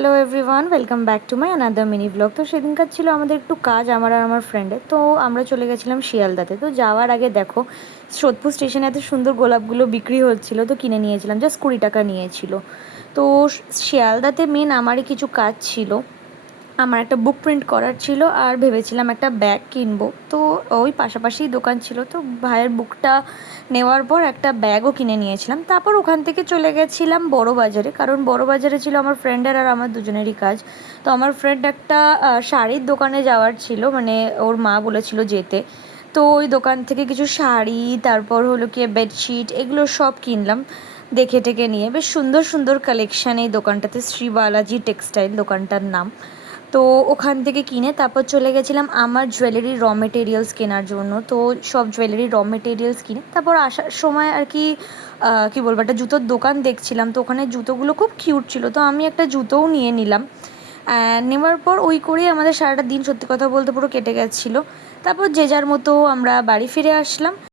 Hello everyone, welcome back to my another mini blog. তো সেদিনকার ছিল আমাদের একটু কাজ, আমার আর আমার ফ্রেন্ডের। তো আমরা চলে গেছিলাম শিয়ালদাতে। তো যাওয়ার আগে দেখো, সোদপুর স্টেশনে এত সুন্দর গোলাপগুলো বিক্রি হচ্ছিলো, তো কিনে নিয়েছিলাম। জাস্ট 20 টাকা নিয়েছিল। তো শিয়ালদাতে মেন আমারই কিছু কাজ ছিল। আমার একটা বুক প্রিন্ট করার ছিল, আর ভেবেছিলাম একটা ব্যাগ কিনবো। তো ওই পাশাপাশি দোকান ছিল, তো ভাইয়ের বুকটা নেওয়ার পর একটা ব্যাগও কিনে নিয়েছিলাম। তারপর ওখান থেকে চলে গেছিলাম বড় বাজারে, কারণ বড় বাজারে ছিল আমার ফ্রেন্ডের আর আমার দুজনেরই কাজ। তো আমার ফ্রেন্ড একটা শাড়ির দোকানে যাওয়ার ছিল, মানে ওর মা বলেছিল যেতে। তো ওই দোকান থেকে কিছু শাড়ি, তারপর হলো কি বেডশিট, এগুলো সব কিনলাম দেখে টেকে নিয়ে। বেশ সুন্দর সুন্দর কালেকশান এই দোকানটাতে, শ্রী বালাজি টেক্সটাইল দোকানটার নাম। তো ওখান থেকে কিনে তারপর চলে গেছিলাম আমার জুয়েলারি র মেটেরিয়ালস কেনার জন্য। তো সব জুয়েলারি র মেটেরিয়ালস কিনে তারপর আসার সময় আর কি কী বলবো, একটা জুতোর দোকান দেখছিলাম। তো ওখানে জুতোগুলো খুব কিউট ছিল, তো আমি একটা জুতোও নিয়ে নিলাম। নেওয়ার পর ওই করেই আমাদের সারাটা দিন সত্যি কথা বলতে পুরো কেটে গেছিলো। তারপর যে যার মতো আমরা বাড়ি ফিরে আসলাম।